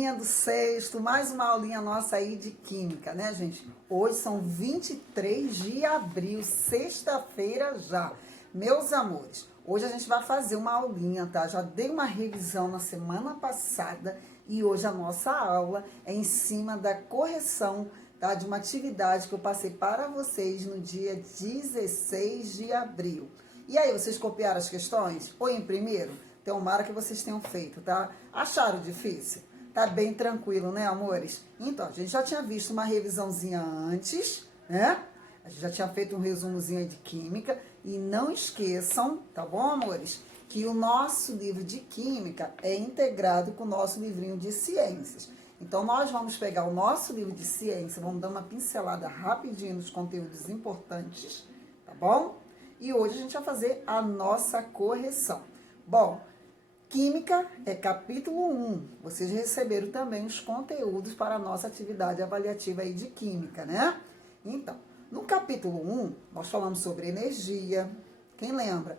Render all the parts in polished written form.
turminha do sexto, mais uma aulinha nossa aí de química, né, gente? Hoje são 23 de abril, sexta-feira já. Meus amores, hoje a gente vai fazer uma aulinha, tá? Já dei uma revisão na semana passada e hoje a nossa aula é em cima da correção, tá? De uma atividade que eu passei para vocês no dia 16 de abril. E aí, vocês copiaram as questões ou imprimiram? Tomara que vocês tenham feito, tá? Acharam difícil? Tá bem tranquilo, né, amores? Então, a gente já tinha visto uma revisãozinha antes, né? A gente já tinha feito um resumozinho aí de química. E não esqueçam, tá bom, amores? Que o nosso livro de química é integrado com o nosso livrinho de ciências. Então, nós vamos pegar o nosso livro de ciência, vamos dar uma pincelada rapidinho nos conteúdos importantes, tá bom? E hoje a gente vai fazer a nossa correção. Bom, Química é capítulo 1. Vocês receberam também os conteúdos para a nossa atividade avaliativa aí de Química, né? Então, no capítulo 1, nós falamos sobre energia, quem lembra?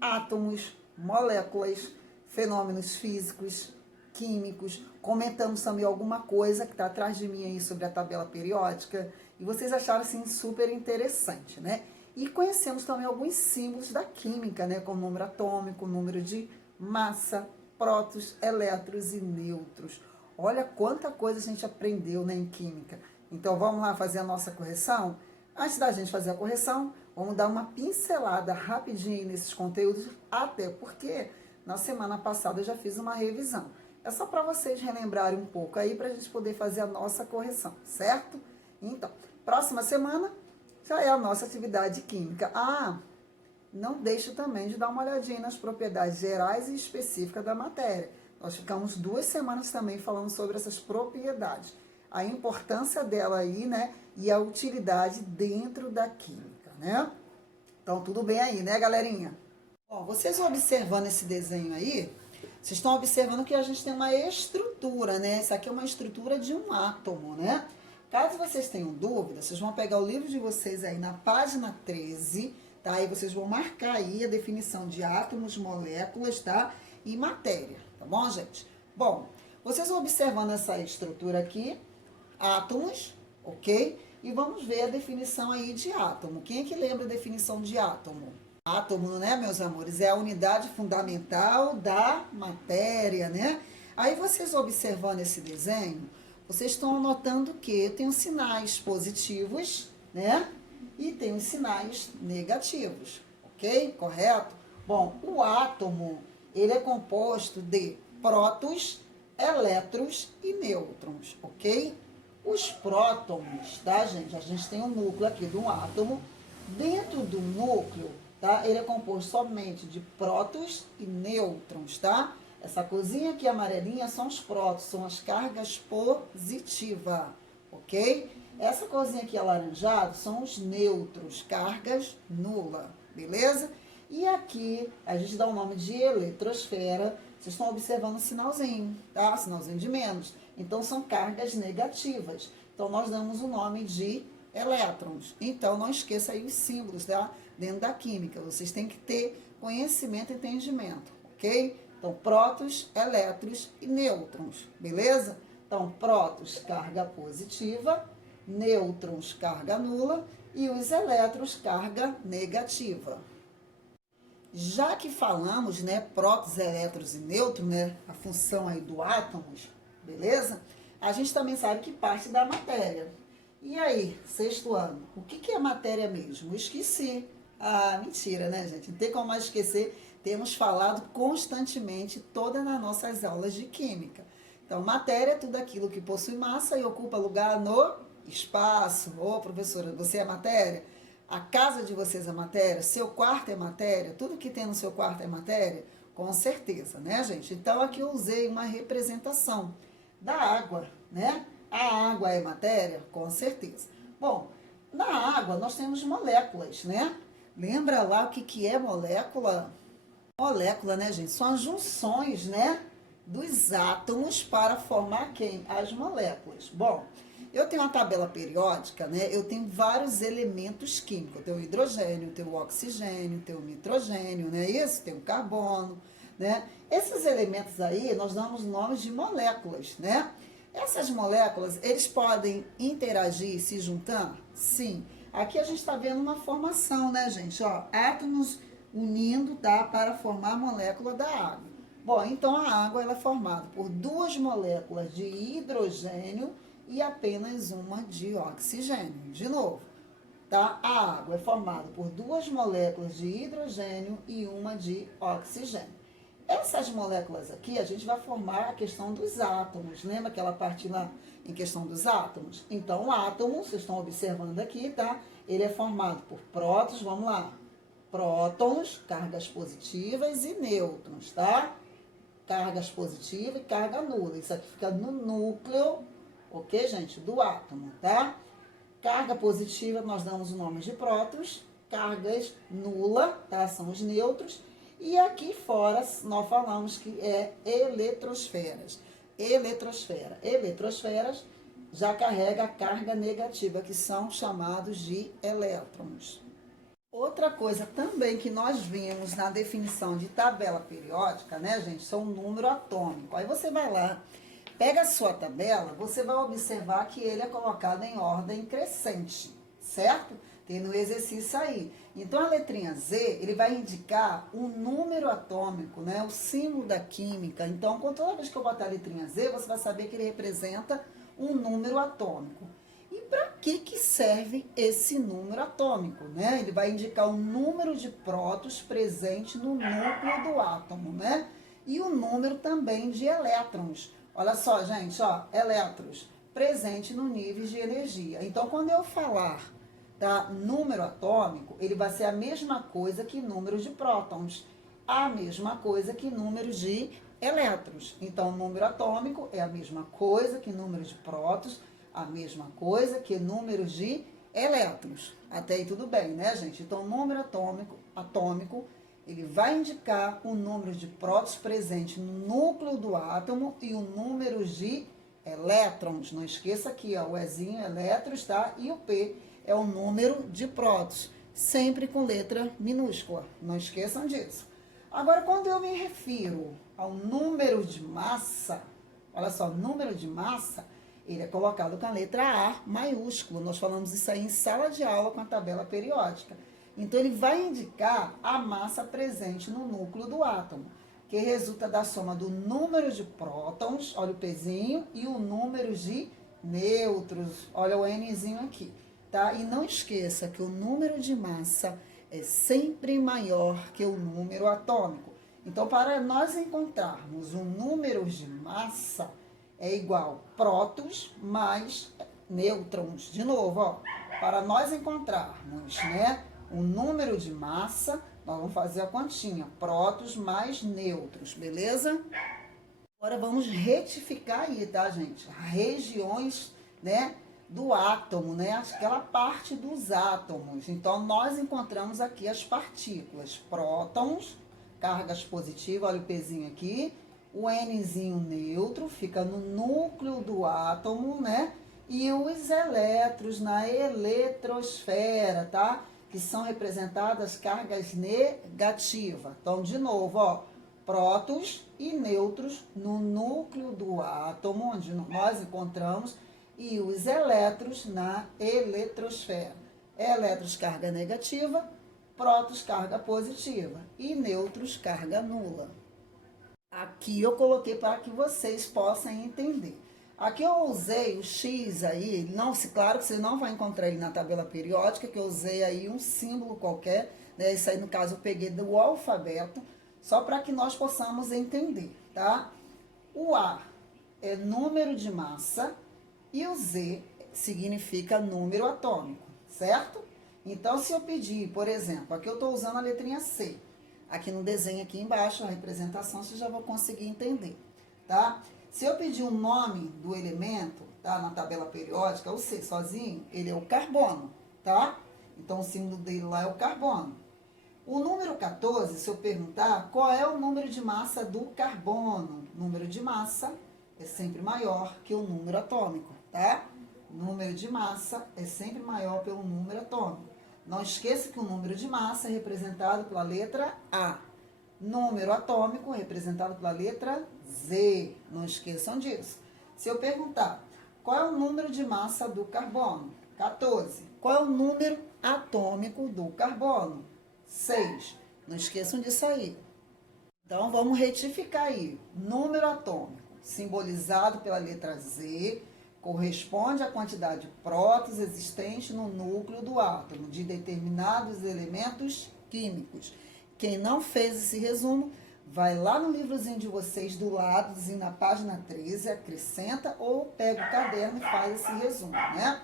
Átomos, moléculas, fenômenos físicos, químicos. Comentamos também alguma coisa que está atrás de mim aí sobre a tabela periódica. E vocês acharam, assim, super interessante, né? E conhecemos também alguns símbolos da química, né? Como número atômico, número de massa, prótons, elétrons e nêutrons. Olha quanta coisa a gente aprendeu, né, em química. Então, vamos lá fazer a nossa correção? Antes da gente fazer a correção, vamos dar uma pincelada rapidinho nesses conteúdos, até porque na semana passada eu já fiz uma revisão. É só para vocês relembrarem um pouco aí, para a gente poder fazer a nossa correção, certo? Então, próxima semana já é a nossa atividade química. Não deixe também de dar uma olhadinha nas propriedades gerais e específicas da matéria. Nós ficamos 2 semanas também falando sobre essas propriedades. A importância dela aí, né? E a utilidade dentro da química, né? Então, tudo bem aí, né, galerinha? Bom, vocês observando esse desenho aí, vocês estão observando que a gente tem uma estrutura, né? Isso aqui é uma estrutura de um átomo, né? Caso vocês tenham dúvidas, vocês vão pegar o livro de vocês aí na página 13, tá? Aí vocês vão marcar aí a definição de átomos, moléculas, tá? E matéria, tá bom, gente? Bom, vocês observando essa estrutura aqui, átomos, ok? E vamos ver a definição aí de átomo. Quem é que lembra a definição de átomo? Átomo, né, meus amores, é a unidade fundamental da matéria, né? Aí vocês observando esse desenho, vocês estão notando que tem os sinais positivos, né? E tem os sinais negativos, ok? Correto? Bom, o átomo, ele é composto de prótons, elétrons e nêutrons, ok? Os prótons, tá, gente? A gente tem um núcleo aqui de um átomo. Dentro do núcleo, tá? Ele é composto somente de prótons e nêutrons, tá? Essa coisinha aqui amarelinha são os prótons, são as cargas positivas, ok? Essa coisinha aqui alaranjado são os nêutrons, cargas nula, beleza? E aqui a gente dá o nome de eletrosfera. Vocês estão observando o sinalzinho, tá? Sinalzinho de menos. Então, são cargas negativas. Então, nós damos o nome de elétrons. Então, não esqueça aí os símbolos, tá? Dentro da química. Vocês têm que ter conhecimento e entendimento, ok? Então, prótons, elétrons e nêutrons, beleza? Então, prótons, carga positiva, nêutrons, carga nula e os elétrons, carga negativa. Já que falamos, né, prótons, elétrons e nêutrons, né, a função aí do átomos, beleza? A gente também sabe que parte da matéria. E aí, sexto ano, o que é matéria mesmo? Eu esqueci. Mentira, né, gente? Não tem como mais esquecer. Temos falado constantemente todas nas nossas aulas de química. Então, matéria é tudo aquilo que possui massa e ocupa lugar no espaço. Ô, professora, você é matéria? A casa de vocês é matéria? Seu quarto é matéria? Tudo que tem no seu quarto é matéria? Com certeza, né, gente? Então, aqui eu usei uma representação da água, né? A água é matéria? Com certeza. Bom, na água nós temos moléculas, né? Lembra lá o que é molécula? Molécula, né, gente? São as junções, né, dos átomos para formar quem? As moléculas. Bom, eu tenho uma tabela periódica, né? Eu tenho vários elementos químicos. Eu tenho o hidrogênio, eu tenho o oxigênio, eu tenho o nitrogênio, não é isso? Tem o carbono, né? Esses elementos aí, nós damos nomes de moléculas, né? Essas moléculas, eles podem interagir se juntando? Sim. Aqui a gente está vendo uma formação, né, gente? Ó, átomos unindo, tá? Para formar a molécula da água. Bom, então a água ela é formada por duas moléculas de hidrogênio e apenas uma de oxigênio. De novo, tá? A água é formada por duas moléculas de hidrogênio e uma de oxigênio. Essas moléculas aqui, a gente vai formar a questão dos átomos. Lembra aquela parte lá em questão dos átomos? Então, o átomo, vocês estão observando aqui, tá? Ele é formado por prótons, vamos lá. Prótons, cargas positivas e nêutrons, tá? Cargas positivas e carga nula. Isso aqui fica no núcleo, ok, gente? Do átomo, tá? Carga positiva, nós damos o nome de prótons. Cargas nula, tá? São os nêutrons. E aqui fora, nós falamos que é eletrosferas. Eletrosferas já carrega a carga negativa, que são chamados de elétrons. Outra coisa também que nós vimos na definição de tabela periódica, né, gente, são o número atômico. Aí você vai lá, pega a sua tabela, você vai observar que ele é colocado em ordem crescente, certo? Tem no exercício aí. Então, a letrinha Z, ele vai indicar um número atômico, né? O símbolo da química. Então, toda vez que eu botar a letrinha Z, você vai saber que ele representa um número atômico. E para que serve esse número atômico, né? Ele vai indicar o número de prótons presente no núcleo do átomo, né? E o número também de elétrons. Olha só, gente, ó, elétrons presente no nível de energia. Então, quando eu falar tá, número atômico, ele vai ser a mesma coisa que número de prótons, a mesma coisa que número de elétrons. Então, número atômico é a mesma coisa que número de prótons, a mesma coisa que número de elétrons. Até aí tudo bem, né, gente? Então, número atômico, ele vai indicar o número de prótons presente no núcleo do átomo e o número de elétrons. Não esqueça aqui, ó, o Ezinho, elétrons, tá? E o P é o número de prótons, sempre com letra minúscula. Não esqueçam disso. Agora, quando eu me refiro ao número de massa, olha só, número de massa, ele é colocado com a letra A maiúsculo. Nós falamos isso aí em sala de aula com a tabela periódica. Então, ele vai indicar a massa presente no núcleo do átomo, que resulta da soma do número de prótons, olha o Pzinho, e o número de nêutrons, olha o Nzinho aqui. Tá? E não esqueça que o número de massa é sempre maior que o número atômico. Então, para nós encontrarmos um número de massa, é igual prótons mais nêutrons. De novo, ó, para nós encontrarmos, né, um número de massa, nós vamos fazer a continha, prótons mais nêutrons, beleza? Agora vamos retificar aí, tá, gente? Regiões, né, do átomo, né? Aquela parte dos átomos. Então, nós encontramos aqui as partículas. Prótons, cargas positivas, olha o Pzinho aqui. O Nzinho neutro fica no núcleo do átomo, né? E os elétrons na eletrosfera, tá? Que são representadas cargas negativas. Então, de novo, ó, prótons e nêutrons no núcleo do átomo, onde nós encontramos, e os elétrons na eletrosfera. Elétrons, carga negativa, prótons, carga positiva e nêutrons, carga nula. Aqui eu coloquei para que vocês possam entender. Aqui eu usei o X aí, não, claro que você não vai encontrar ele na tabela periódica, que eu usei aí um símbolo qualquer, né? Isso aí no caso eu peguei do alfabeto, só para que nós possamos entender, tá? O A é número de massa, e o Z significa número atômico, certo? Então, se eu pedir, por exemplo, aqui eu estou usando a letrinha C. Aqui no desenho aqui embaixo, a representação, você já vai conseguir entender, tá? Se eu pedir o nome do elemento, tá? Na tabela periódica, o C sozinho, ele é o carbono, tá? Então, o símbolo dele lá é o carbono. O número 14, se eu perguntar, qual é o número de massa do carbono? O número de massa é sempre maior que o número atômico, tá? O número de massa é sempre maior pelo número atômico. Não esqueça que o número de massa é representado pela letra A. Número atômico representado pela letra Z. Não esqueçam disso. Se eu perguntar, qual é o número de massa do carbono? 14. Qual é o número atômico do carbono? 6. Não esqueçam disso aí. Então, vamos retificar aí. Número atômico, simbolizado pela letra Z, corresponde à quantidade de prótons existente no núcleo do átomo de determinados elementos químicos. Quem não fez esse resumo, vai lá no livrozinho de vocês do ladozinho na página 13, acrescenta ou pega o caderno e faz esse resumo, né?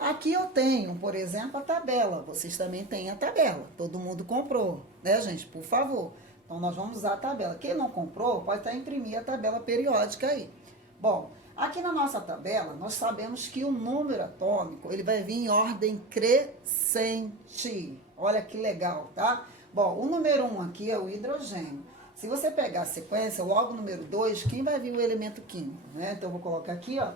Aqui eu tenho, por exemplo, a tabela. Vocês também têm a tabela. Todo mundo comprou, né, gente? Por favor. Então, nós vamos usar a tabela. Quem não comprou, pode até imprimir a tabela periódica aí. Bom, aqui na nossa tabela, nós sabemos que o número atômico, ele vai vir em ordem crescente. Olha que legal, tá? Bom, o número 1 aqui é o hidrogênio. Se você pegar a sequência, logo o número 2, quem vai vir o elemento químico, né? Então, eu vou colocar aqui, ó,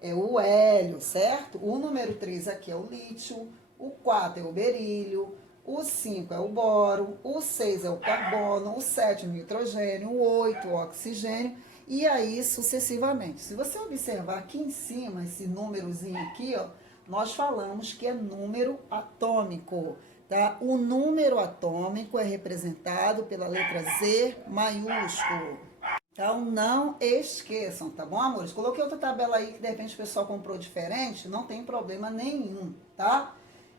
é o hélio, certo? O número 3 aqui é o lítio, o 4 é o berílio, o 5 é o boro, o 6 é o carbono, o 7 é o nitrogênio, o 8 o oxigênio, e aí sucessivamente. Se você observar aqui em cima, esse númerozinho aqui, ó, nós falamos que é número atômico, tá? O número atômico é representado pela letra Z maiúsculo. Então, não esqueçam, tá bom, amores? Coloquei outra tabela aí que, de repente, o pessoal comprou diferente, não tem problema nenhum, tá?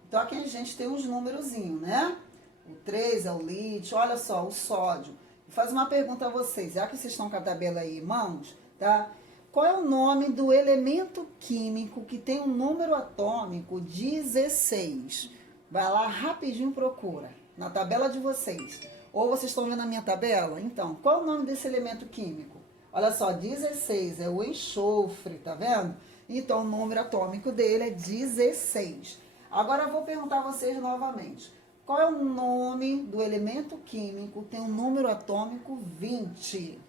Então, aqui a gente tem uns númerozinhos, né? O 3 é o lítio, olha só, o sódio. Vou fazer uma pergunta a vocês, já que vocês estão com a tabela aí em mãos, tá? Qual é o nome do elemento químico que tem um número atômico 16? Vai lá rapidinho, procura, na tabela de vocês. Ou vocês estão vendo a minha tabela? Então, qual é o nome desse elemento químico? Olha só, 16 é o enxofre, tá vendo? Então, o número atômico dele é 16. Agora, eu vou perguntar a vocês novamente. Qual é o nome do elemento químico que tem um número atômico 20?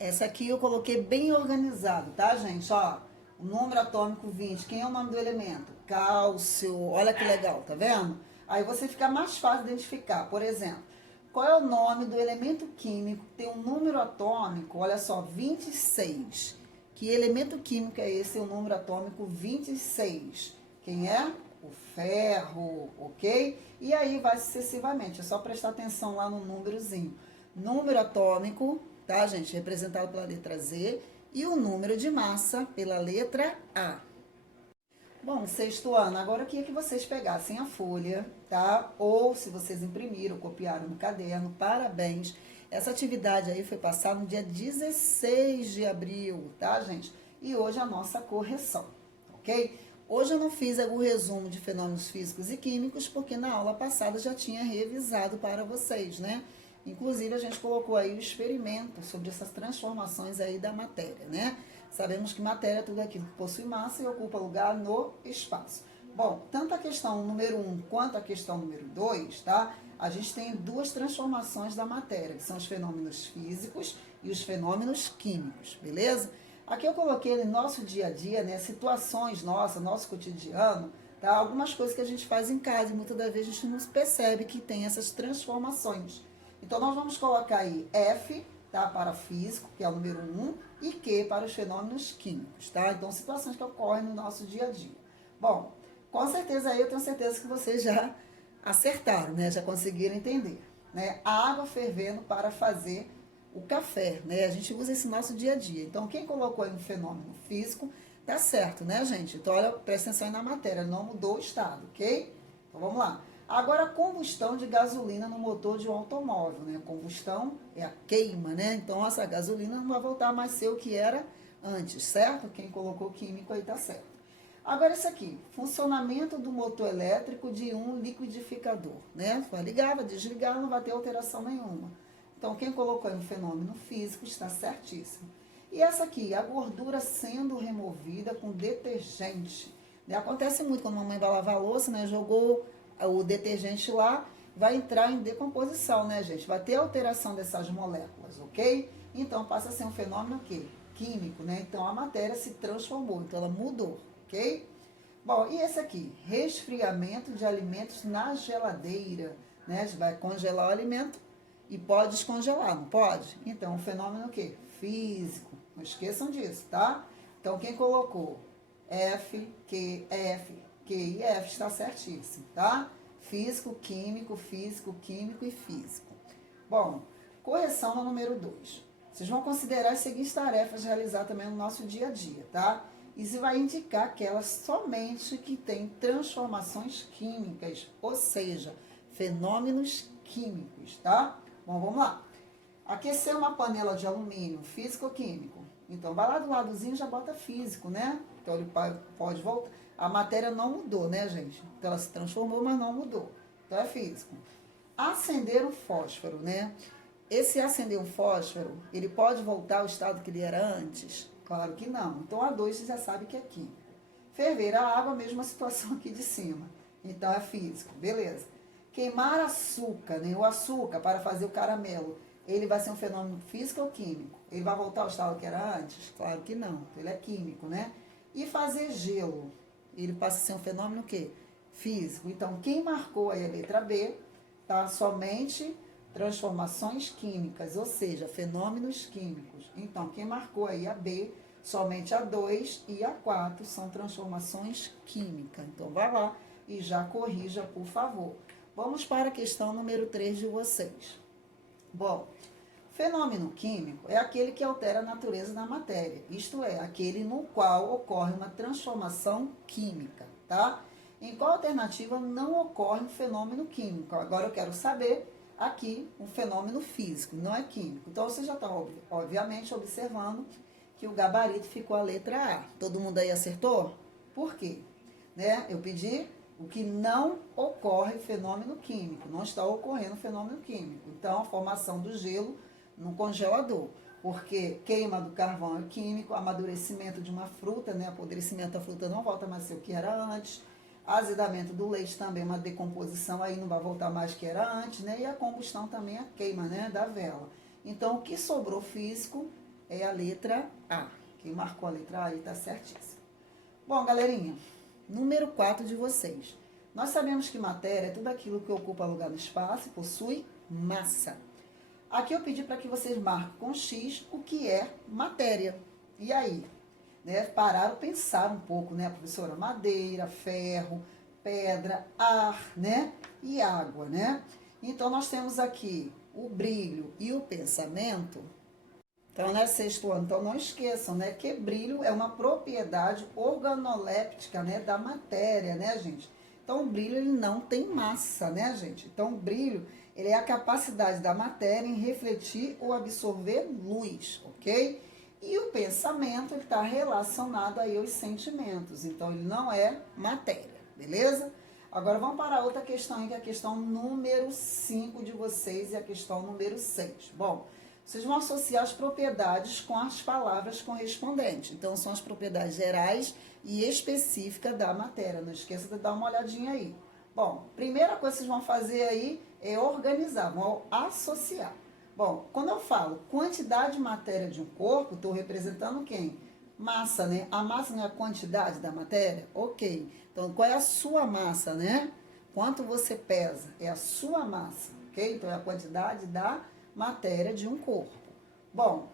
Essa aqui eu coloquei bem organizado, tá, gente? Ó, o número atômico 20. Quem é o nome do elemento? Cálcio. Olha que legal, tá vendo? Aí você fica mais fácil de identificar. Por exemplo, qual é o nome do elemento químico que tem um número atômico, olha só, 26. Que elemento químico é esse, o número atômico 26? Quem é? O ferro, ok? E aí vai sucessivamente, é só prestar atenção lá no númerozinho. Número atômico, tá, gente? Representado pela letra Z. E o número de massa pela letra A. Bom, sexto ano, agora eu queria que vocês pegassem a folha, tá? Ou se vocês imprimiram, copiaram no caderno, parabéns. Essa atividade aí foi passada no dia 16 de abril, tá, gente? E hoje a nossa correção, ok? Hoje eu não fiz o resumo de fenômenos físicos e químicos, porque na aula passada já tinha revisado para vocês, né? Inclusive, a gente colocou aí o experimento sobre essas transformações aí da matéria, né? Sabemos que matéria é tudo aquilo que possui massa e ocupa lugar no espaço. Bom, tanto a questão número 1 quanto a questão número 2, tá? A gente tem duas transformações da matéria, que são os fenômenos físicos e os fenômenos químicos, beleza? Aqui eu coloquei no nosso dia a dia, né, situações nossas, nosso cotidiano, tá? Algumas coisas que a gente faz em casa e muitas das vezes a gente não percebe que tem essas transformações. Então, nós vamos colocar aí F, tá, para físico, que é o número 1, e Q para os fenômenos químicos, tá? Então, situações que ocorrem no nosso dia a dia. Bom, com certeza aí eu tenho certeza que vocês já acertaram, né? Já conseguiram entender, né? A água fervendo para fazer o café, né? A gente usa esse no nosso dia a dia. Então, quem colocou aí um fenômeno físico, tá certo, né, gente? Então, olha, presta atenção aí na matéria, não mudou o estado, ok? Então, vamos lá. Agora, a combustão de gasolina no motor de um automóvel, né? Combustão é a queima, né? Então, essa gasolina não vai voltar mais a ser o que era antes, certo? Quem colocou químico aí tá certo. Agora, isso aqui, funcionamento do motor elétrico de um liquidificador, né? Vai ligar, vai desligar, não vai ter alteração nenhuma. Então, quem colocou aí um fenômeno físico está certíssimo. E essa aqui, a gordura sendo removida com detergente. Acontece muito quando a mamãe vai lavar a louça, né? Jogou o detergente lá, vai entrar em decomposição, né, gente? Vai ter alteração dessas moléculas, ok? Então, passa a ser um fenômeno o quê? Químico, né? Então, a matéria se transformou, então ela mudou, ok? Bom, e esse aqui? Resfriamento de alimentos na geladeira, né? A gente vai congelar o alimento e pode descongelar, não pode? Então, um fenômeno o quê? Físico. Não esqueçam disso, tá? Então, quem colocou F, Q, e F está certíssimo, tá? Físico, químico e físico. Bom, correção no número 2. Vocês vão considerar as seguintes tarefas realizar também no nosso dia a dia, tá? Isso vai indicar aquelas somente que têm transformações químicas, ou seja, fenômenos químicos, tá? Bom, vamos lá. Aquecer uma panela de alumínio, físico ou químico? Então, vai lá do ladozinho e já bota físico, né? Então, ele pode voltar. A matéria não mudou, né, gente? Então, ela se transformou, mas não mudou. Então, é físico. Acender um fósforo, né? Esse acender um fósforo, ele pode voltar ao estado que ele era antes? Claro que não. Então, a 2 você já sabe que é químico. Ferver a água, mesma situação aqui de cima. Então, é físico. Beleza. Queimar açúcar, né? O açúcar para fazer o caramelo, ele vai ser um fenômeno físico ou químico? Ele vai voltar ao estado que era antes? Claro que não. Ele é químico, né? E fazer gelo, ele passa a ser um fenômeno o quê? Físico. Então, quem marcou aí a letra B, tá? Somente transformações químicas, ou seja, fenômenos químicos. Então, quem marcou aí a B, somente a 2 e a 4 são transformações químicas. Então, vai lá e já corrija, por favor. Vamos para a questão número 3 de vocês. Bom, fenômeno químico é aquele que altera a natureza da matéria, isto é, aquele no qual ocorre uma transformação química, tá? Em qual alternativa não ocorre um fenômeno químico? Agora eu quero saber aqui um fenômeno físico, não é químico. Então você já está, obviamente, observando que o gabarito ficou a letra A. Todo mundo aí acertou? Por quê? Né? Eu pedi o que não ocorre fenômeno químico, não está ocorrendo fenômeno químico. Então, a formação do gelo no congelador, porque queima do carvão é químico, amadurecimento de uma fruta, né? Apodrecimento da fruta não volta mais a ser o que era antes, azedamento do leite também, uma decomposição aí não vai voltar mais que era antes, né? E a combustão também, a queima, né? Da vela. Então, o que sobrou físico é a letra A. Quem marcou a letra A aí está certíssimo. Bom, galerinha, número 4 de vocês. Nós sabemos que matéria é tudo aquilo que ocupa lugar no espaço e possui massa. Aqui eu pedi para que vocês marquem com X o que é matéria. E aí? Né? Pararam, pensaram um pouco, né, professora? Madeira, ferro, pedra, ar, né? E água, né? Então, nós temos aqui o brilho e o pensamento. Então, né, sexto ano, então não esqueçam, né, que brilho é uma propriedade organoléptica, né, da matéria, né, gente? Então, o brilho, ele não tem massa, né, gente? Então, o brilho, ele é a capacidade da matéria em refletir ou absorver luz, ok? E o pensamento, ele está relacionado aí aos sentimentos, então, ele não é matéria, beleza? Agora, vamos para a outra questão, que é a questão número 5 de vocês e a questão número 6. Bom, vocês vão associar as propriedades com as palavras correspondentes. Então, são as propriedades gerais e específicas da matéria. Não esqueça de dar uma olhadinha aí. Bom, primeira coisa que vocês vão fazer aí é organizar, vão associar. Bom, quando eu falo quantidade de matéria de um corpo, estou representando quem? Massa, né? A massa não é a quantidade da matéria? Ok. Então, qual é a sua massa, né? Quanto você pesa? É a sua massa, ok? Então, é a quantidade da matéria de um corpo. Bom,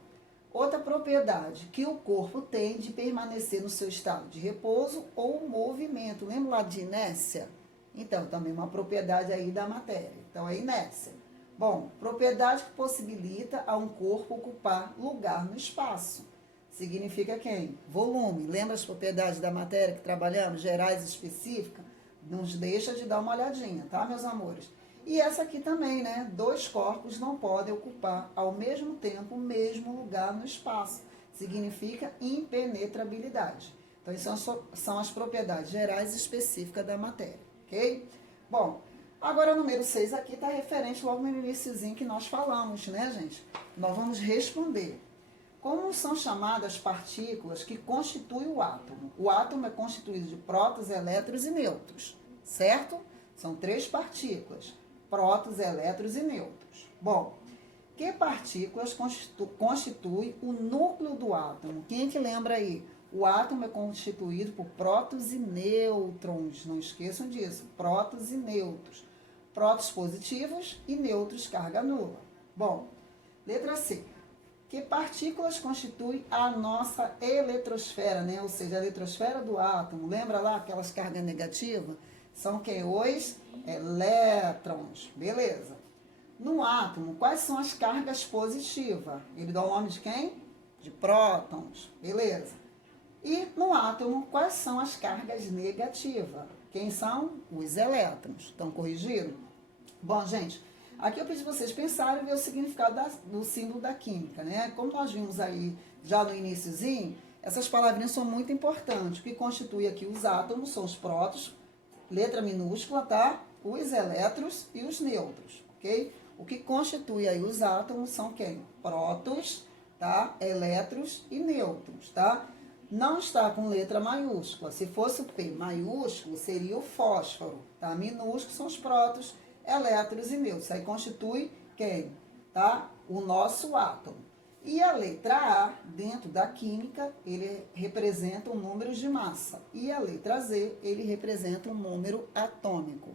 outra propriedade que o corpo tem de permanecer no seu estado de repouso ou movimento. Lembra lá de inércia? Então, também uma propriedade aí da matéria. Então, é inércia. Bom, propriedade que possibilita a um corpo ocupar lugar no espaço. Significa quem? Volume. Lembra as propriedades da matéria que trabalhamos, gerais e específicas? Não deixa de dar uma olhadinha, tá, meus amores? E essa aqui também, né? 2 corpos não podem ocupar ao mesmo tempo o mesmo lugar no espaço. Significa impenetrabilidade. Então, isso são as propriedades gerais e específicas da matéria, ok? Bom, agora o número 6 aqui está referente logo no iniciozinho que nós falamos, né, gente? Nós vamos responder. Como são chamadas as partículas que constituem o átomo? O átomo é constituído de prótons, elétrons e nêutrons, certo? São 3 partículas. Prótons, elétrons e nêutrons. Bom, que partículas constituem o núcleo do átomo? Quem é que lembra aí? O átomo é constituído por prótons e nêutrons. Não esqueçam disso. Prótons e nêutrons. Prótons positivos e nêutrons carga nula. Bom, letra C. Que partículas constituem a nossa eletrosfera, né? Ou seja, a eletrosfera do átomo. Lembra lá aquelas cargas negativas? São quem? Os elétrons. Beleza. No átomo, quais são as cargas positivas? Ele dá o nome de quem? De prótons. Beleza. E no átomo, quais são as cargas negativas? Quem são? Os elétrons. Estão corrigindo? Bom, gente, aqui eu pedi vocês pensarem e ver o significado do símbolo da química, né? Como nós vimos aí já no iniciozinho, essas palavrinhas são muito importantes. O que constitui aqui os átomos são os prótons, letra minúscula, tá? Os elétrons e os nêutrons, ok? O que constitui aí os átomos são quem? Prótons, tá? Elétrons e nêutrons, tá? Não está com letra maiúscula. Se fosse o P maiúsculo, seria o fósforo, tá? Minúsculo são os prótons, elétrons e nêutrons. Aí constitui quem? Tá? O nosso átomo. E a letra A, dentro da química, ele representa um número de massa. E a letra Z, ele representa um número atômico.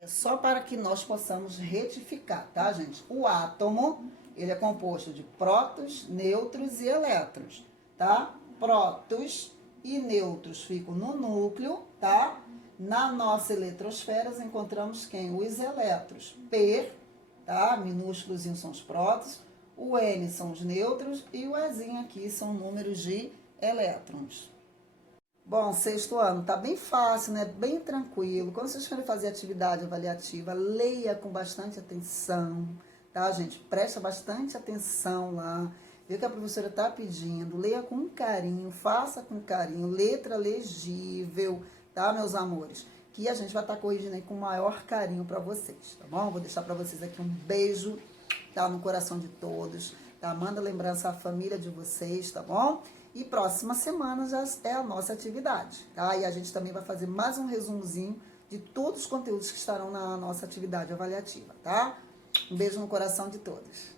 É só para que nós possamos retificar, tá, gente? O átomo, ele é composto de prótons, nêutrons e elétrons, tá? Prótons e nêutrons ficam no núcleo, tá? Na nossa eletrosfera, encontramos quem? Os elétrons. P, tá? Minúsculos são os prótons, o N são os nêutrons e o Ezinho aqui são números de elétrons. Bom, sexto ano, tá bem fácil, né? Bem tranquilo. Quando vocês forem fazer atividade avaliativa, leia com bastante atenção, tá, gente? Presta bastante atenção lá. Vê o que a professora tá pedindo. Leia com carinho, faça com carinho. Letra legível, tá, meus amores? Que a gente vai estar corrigindo aí com o maior carinho para vocês, tá bom? Vou deixar para vocês aqui um beijo, tá? No coração de todos, tá? Manda lembrança à família de vocês, tá bom? E próxima semana já é a nossa atividade, tá? E a gente também vai fazer mais um resumozinho de todos os conteúdos que estarão na nossa atividade avaliativa, tá? Um beijo no coração de todos.